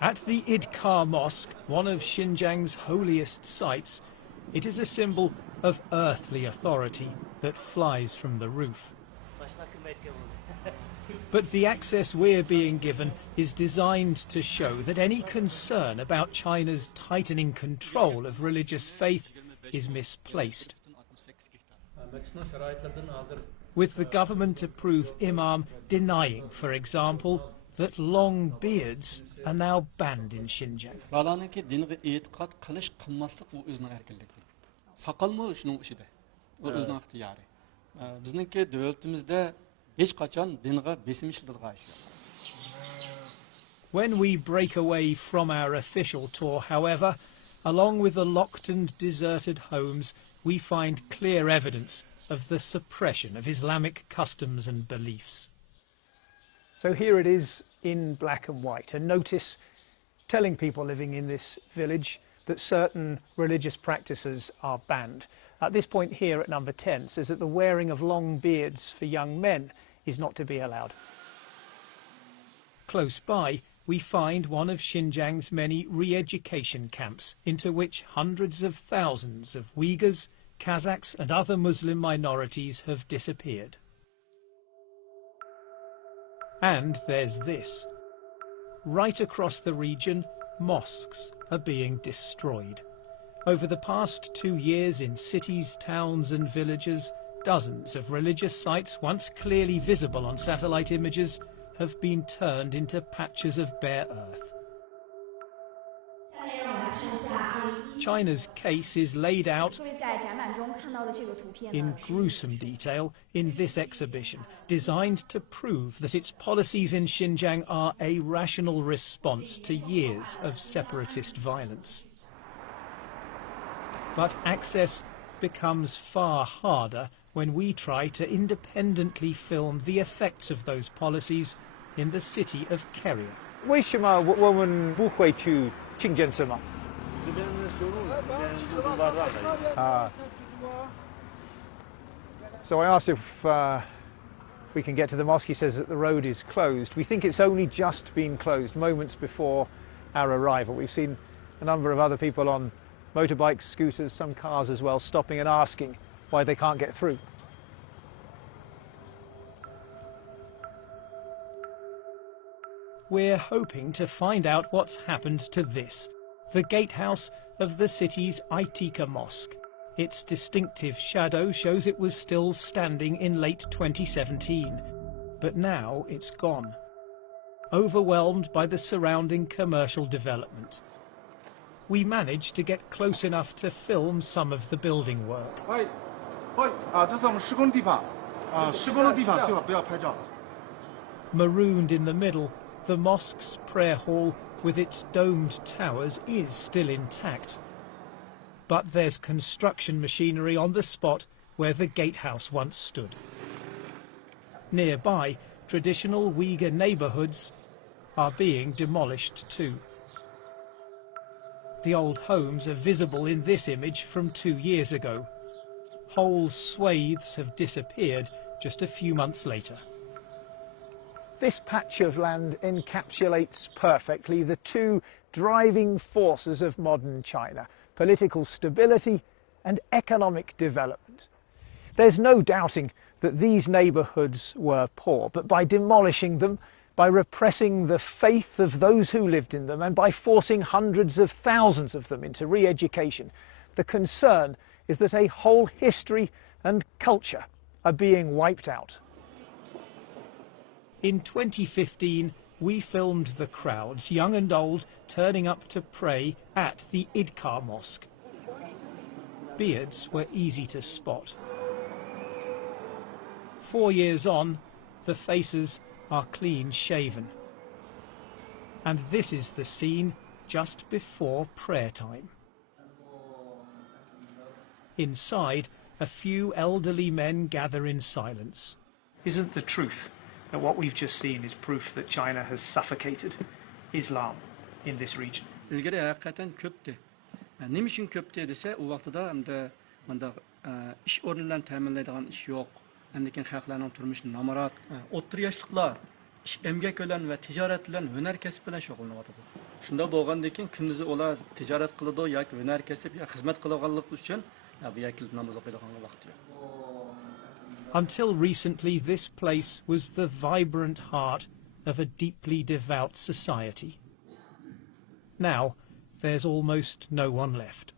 At the Idkar Mosque, one of Xinjiang's holiest sites, it is a symbol of earthly authority that flies from the roof. But the access we're being given is designed to show that any concern about China's tightening control of religious faith is misplaced. With the government-approved imam denying, for example, that long beards are now banned in Xinjiang. When we break away from our official tour, however, along with the locked and deserted homes, we find clear evidence of the suppression of Islamic customs and beliefs. So here it is in black and white, a notice telling people living in this village that certain religious practices are banned. At this point here at number 10 says that the wearing of long beards for young men is not to be allowed. Close by, we find one of Xinjiang's many re-education camps into which hundreds of thousands of Uyghurs, Kazakhs and other Muslim minorities have disappeared. And there's this. Right across the region, mosques are being destroyed. Over the past 2 years in cities, towns and villages, dozens of religious sites once clearly visible on satellite images have been turned into patches of bare earth. China's case is laid out in gruesome detail in this exhibition, designed to prove that its policies in Xinjiang are a rational response to years of separatist violence. But access becomes far harder when we try to independently film the effects of those policies in the city of Keria. 为什么我们不会去清真寺吗？ So I asked if we can get to the mosque. He says that the road is closed. We think it's only just been closed moments before our arrival. We've seen a number of other people on motorbikes, scooters, some cars as well, stopping and asking why they can't get through. We're hoping to find out what's happened to this, the gatehouse of the city's Aitika Mosque. Its distinctive shadow shows it was still standing in late 2017, but now it's gone, overwhelmed by the surrounding commercial development. We managed to get close enough to film some of the building work. Marooned in the middle, the mosque's prayer hall with its domed towers is still intact. But there's construction machinery on the spot where the gatehouse once stood. Nearby, traditional Uyghur neighbourhoods are being demolished too. The old homes are visible in this image from 2 years ago. Whole swathes have disappeared just a few months later. This patch of land encapsulates perfectly the two driving forces of modern China: political stability and economic development. There's no doubting that these neighbourhoods were poor, but by demolishing them, by repressing the faith of those who lived in them, and by forcing hundreds of thousands of them into re-education, the concern is that a whole history and culture are being wiped out. In 2015, we filmed the crowds, young and old, turning up to pray at the Idkar Mosque. Beards were easy to spot. 4 years on, the faces are clean shaven. And this is the scene just before prayer time. Inside, a few elderly men gather in silence. Isn't the truth that what we've just seen is proof that China has suffocated Islam in this region? ilgari haqiqatan ko'pdi. Nima uchun ko'pdi desa, u vaqtida hamda menda ish o'rnidan ta'minlaydigan ish yo'q. Lekin xalqlarning turmushi namorat, o'ttir yoshliklar ish emgak bilan va tijorat bilan, hunar kasb bilan shug'ullanyapti. Shunda bo'lgandan keyin kunduzi ular tijorat qiladi yoki hunar kasb yoki xizmat qilganlik uchun bu yakil namoz o'qiydigan vaqti yo'q. Until recently, this place was the vibrant heart of a deeply devout society. Now, there's almost no one left.